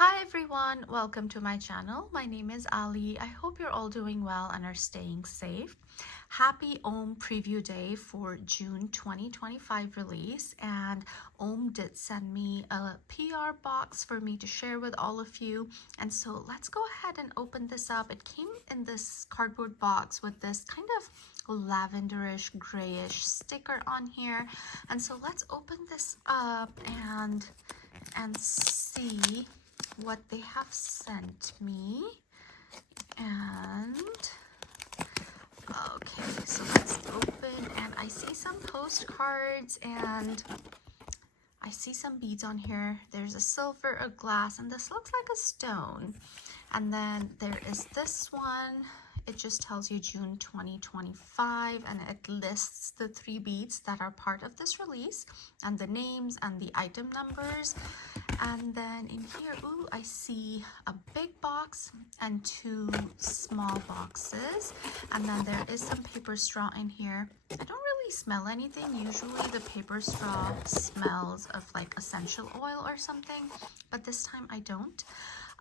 Hi everyone, welcome to my channel. My name is Ali. I hope you're all doing well and are staying safe. Happy Ohm preview day for June 2025 release, and Ohm did send me a PR box for me to share with all of you. And so let's go ahead and open this up. It came in this cardboard box with this kind of lavenderish grayish sticker on here. And so let's open this up and see what they have sent me. And okay, so let's open, and I see some postcards and I see some beads on here. There's a silver, a glass, and this looks like a stone. And then there is this one. It just tells you June 2025, and it lists the 3 beads that are part of this release and the names and the item numbers. And then in here, ooh, I see a big box and 2 small boxes. And then there is some paper straw in here. I don't really smell anything. Usually the paper straw smells of like essential oil or something, but this time I don't.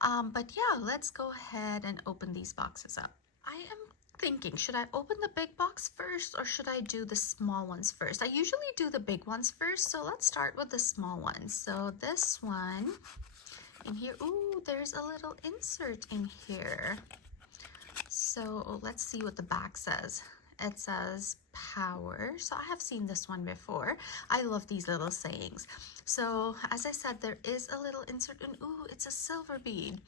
But yeah, let's go ahead and open these boxes up. I am thinking, should I open the big box first or should I do the small ones first? I usually do the big ones first, so let's start with the small ones. So this one in here, ooh, there's a little insert in here. So let's see what the back says. It says power. So I have seen this one before. I love these little sayings. So as I said, there is a little insert, and ooh, it's a silver bead.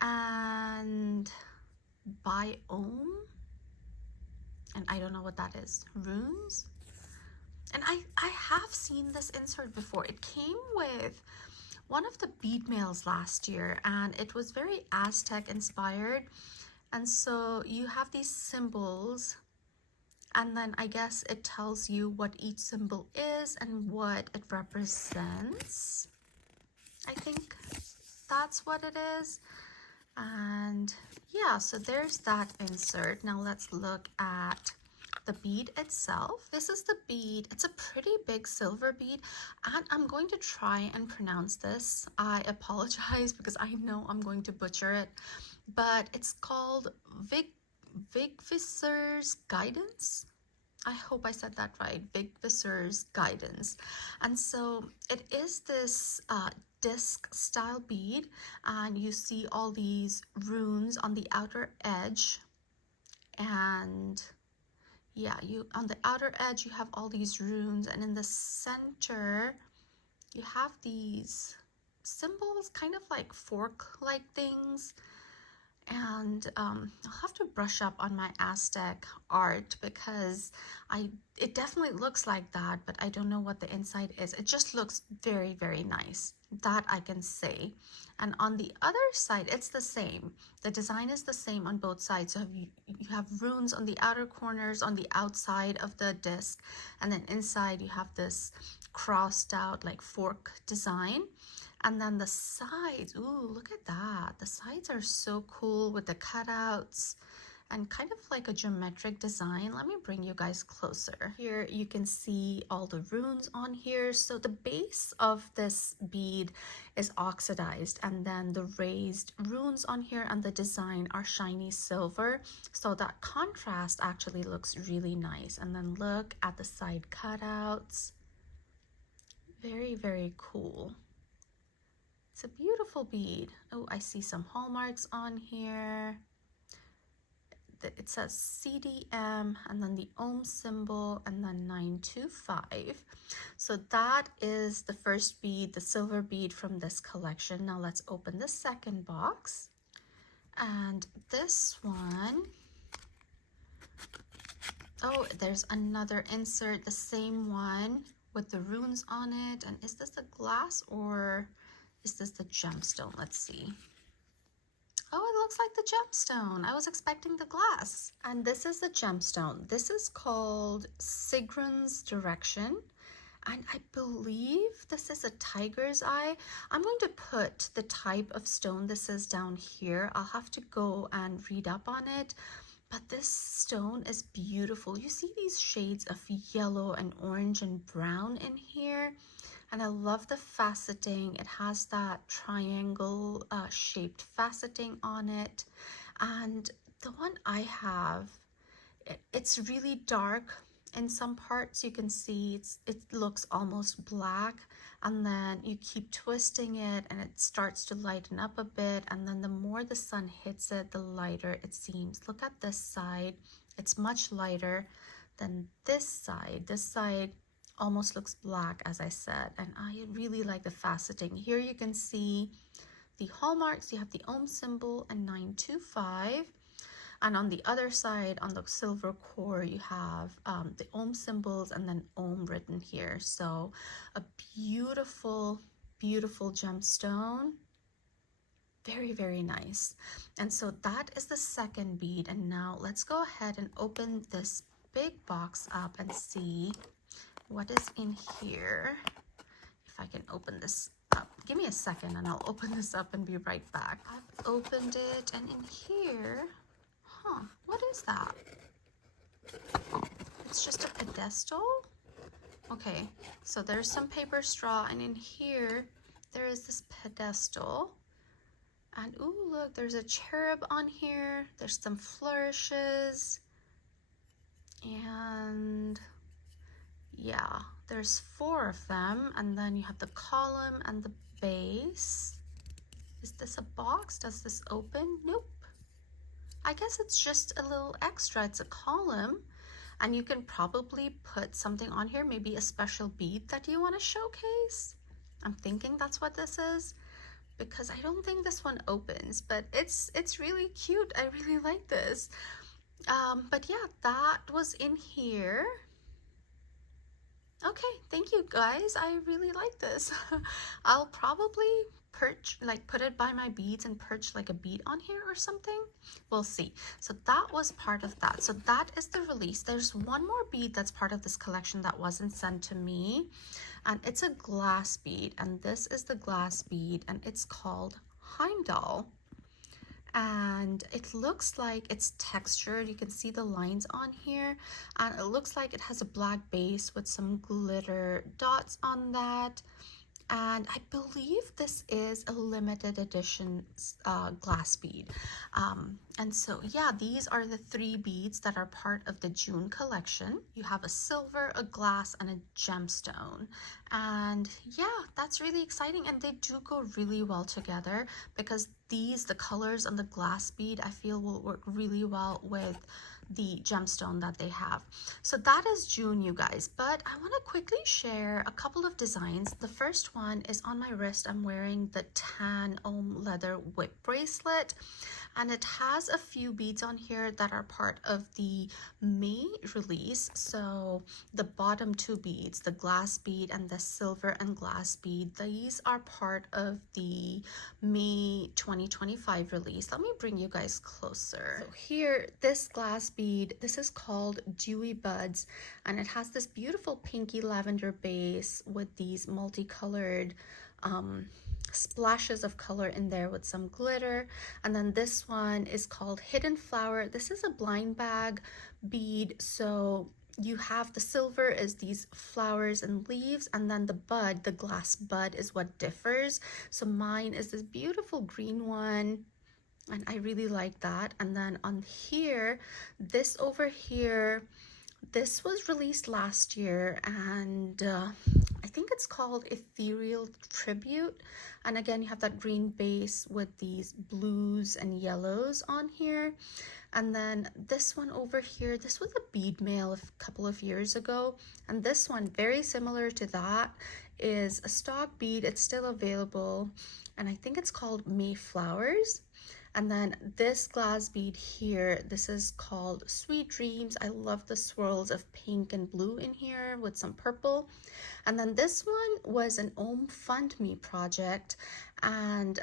And by Ohm, and I don't know what that is. Runes? And I have seen this insert before. It came with one of the bead mails last year, and it was very Aztec inspired. And so you have these symbols, and then I guess it tells you what each symbol is and what it represents. I think that's what it is. And yeah, so there's that insert. Now let's look at the bead itself. This is the bead. It's a pretty big silver bead, and I'm going to try and pronounce this. I apologize because I know I'm going to butcher it, but it's called Vigviser's Guidance. I hope I said that right. Vigviser's Guidance. And so it is this disc style bead, and you see all these runes on the outer edge. And yeah, on the outer edge you have all these runes, and in the center you have these symbols, kind of like fork like things. And I'll have to brush up on my Aztec art because it definitely looks like that, but I don't know what the inside is. It just looks very, very nice. That I can say. And on the other side, it's the same. The design is the same on both sides. So you have runes on the outer corners, on the outside of the disc, and then inside you have this crossed out like fork design. And then the sides, ooh, look at that. The sides are so cool with the cutouts and kind of like a geometric design. Let me bring you guys closer. Here you can see all the runes on here. So the base of this bead is oxidized, and then the raised runes on here and the design are shiny silver. So that contrast actually looks really nice. And then look at the side cutouts. Very, very cool. It's a beautiful bead. Oh, I see some hallmarks on here. It says CDM and then the Ohm symbol and then 925. So that is the first bead, the silver bead from this collection. Now let's open the second box. And this one, oh, there's another insert, the same one with the runes on it. And is this the glass or is this the gemstone? Let's see. Oh, it looks like the gemstone. I was expecting the glass. And this is the gemstone. This is called Sigrun's Direction. And I believe this is a tiger's eye. I'm going to put the type of stone this is down here. I'll have to go and read up on it. But this stone is beautiful. You see these shades of yellow and orange and brown in here. And I love the faceting. It has that triangle shaped faceting on it. And the one I have, it's really dark in some parts. You can see it looks almost black, and then you keep twisting it and it starts to lighten up a bit, and then the more the sun hits it, the lighter it seems. Look at this side. It's much lighter than this side. This side almost looks black, as I said, and I really like the faceting. Here you can see the hallmarks. You have the Ohm symbol and 925. And on the other side, on the silver core, you have the Ohm symbols and then Ohm written here. So a beautiful, beautiful gemstone. Very, very nice. And so that is the second bead. And now let's go ahead and open this big box up and see what is in here. If I can open this up. Give me a second and I'll open this up and be right back. I've opened it, and in here, what is that? It's just a pedestal? Okay, so there's some paper straw, and in here there is this pedestal. And ooh, look, there's a cherub on here. There's some flourishes. And yeah, there's 4 of them. And then you have the column and the base. Is this a box? Does this open? Nope. I guess it's just a little extra. It's a column, and you can probably put something on here, maybe a special bead that you want to showcase. I'm thinking that's what this is, because I don't think this one opens, but it's really cute. I really like this. But yeah, that was in here. Okay, thank you guys. I really like this. I'll probably put it by my beads and perch like a bead on here or something. We'll see. So that was part of that. So that is the release. There's one more bead that's part of this collection that wasn't sent to me, and it's a glass bead, and this is the glass bead, and it's called Heimdall. And it looks like it's textured. You can see the lines on here, and it looks like it has a black base with some glitter dots on that. And I believe this is a limited edition glass bead. And so yeah, these are the 3 beads that are part of the June collection. You have a silver, a glass, and a gemstone. And yeah, that's really exciting, and they do go really well together, because the colors on the glass bead, I feel will work really well with the gemstone that they have. So that is June, you guys, but I want to quickly share a couple of designs. The first one is on my wrist. I'm wearing the tan Ohm leather whip bracelet, and it has a few beads on here that are part of the May release. So the bottom 2 beads, the glass bead and the silver and glass bead, these are part of the May 2025 release. Let me bring you guys closer. So here, this glass bead, this is called Dewy Buds, and it has this beautiful pinky lavender base with these multicolored splashes of color in there with some glitter. And then this one is called Hidden Flower. This is a blind bag bead. So you have the silver is these flowers and leaves, and then the bud, the glass bud, is what differs. So mine is this beautiful green one, and I really like that. And then on here, this over here, this was released last year, and I think it's called Ethereal Tribute. And again, you have that green base with these blues and yellows on here. And then this one over here, this was a bead mail a couple of years ago, and this one, very similar to that, is a stock bead. It's still available, and I think it's called Mayflowers. And then this glass bead here, this is called Sweet Dreams. I love the swirls of pink and blue in here with some purple. And then this one was an Ohm Fund Me project, and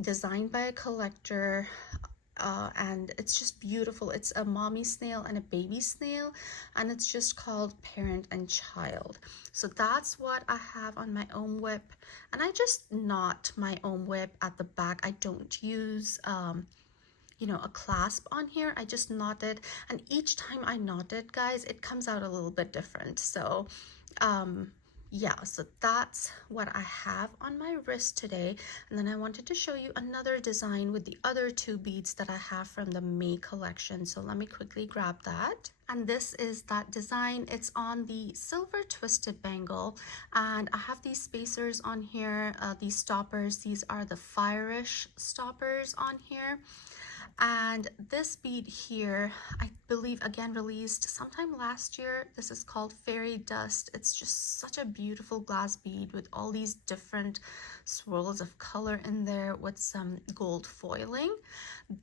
designed by a collector. And it's just beautiful. It's a mommy snail and a baby snail, and it's just called Parent and Child. So that's what I have on my Ohm whip, and I just knot my Ohm whip at the back. I don't use you know, a clasp on here. I just knot it, and each time I knot it, guys, it comes out a little bit different. So yeah, so that's what I have on my wrist today. And then I wanted to show you another design with the other two beads that I have from the May collection. So let me quickly grab that. And this is that design. It's on the silver twisted bangle. And I have these spacers on here, these stoppers. These are the fire-ish stoppers on here. And this bead here, I believe again released sometime last year. This is called Fairy Dust. It's just such a beautiful glass bead with all these different swirls of color in there with some gold foiling.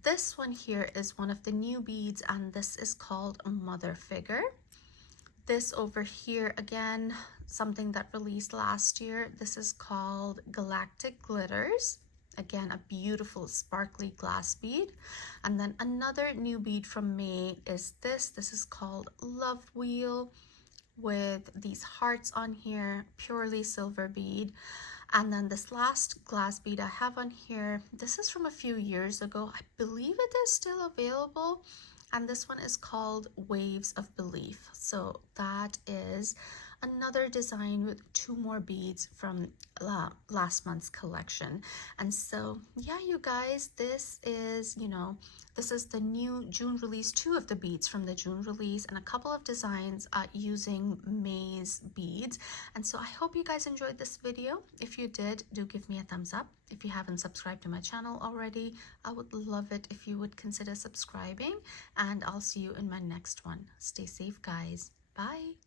This one here is one of the new beads, and this is called Mother Figure. This over here, again, something that released last year. This is called Galactic Glitters. Again, a beautiful sparkly glass bead. And then another new bead from May is this. This is called Love Wheel with these hearts on here, purely silver bead. And then this last glass bead I have on here, this is from a few years ago. I believe it is still available. And this one is called Waves of Belief. So that is another design with two more beads from last month's collection. And so yeah, you guys, this is, this is the new June release, two of the beads from the June release and a couple of designs using May's beads. And so I hope you guys enjoyed this video. If you did, do give me a thumbs up. If you haven't subscribed to my channel already, I would love it if you would consider subscribing, and I'll see you in my next one. Stay safe, guys. Bye.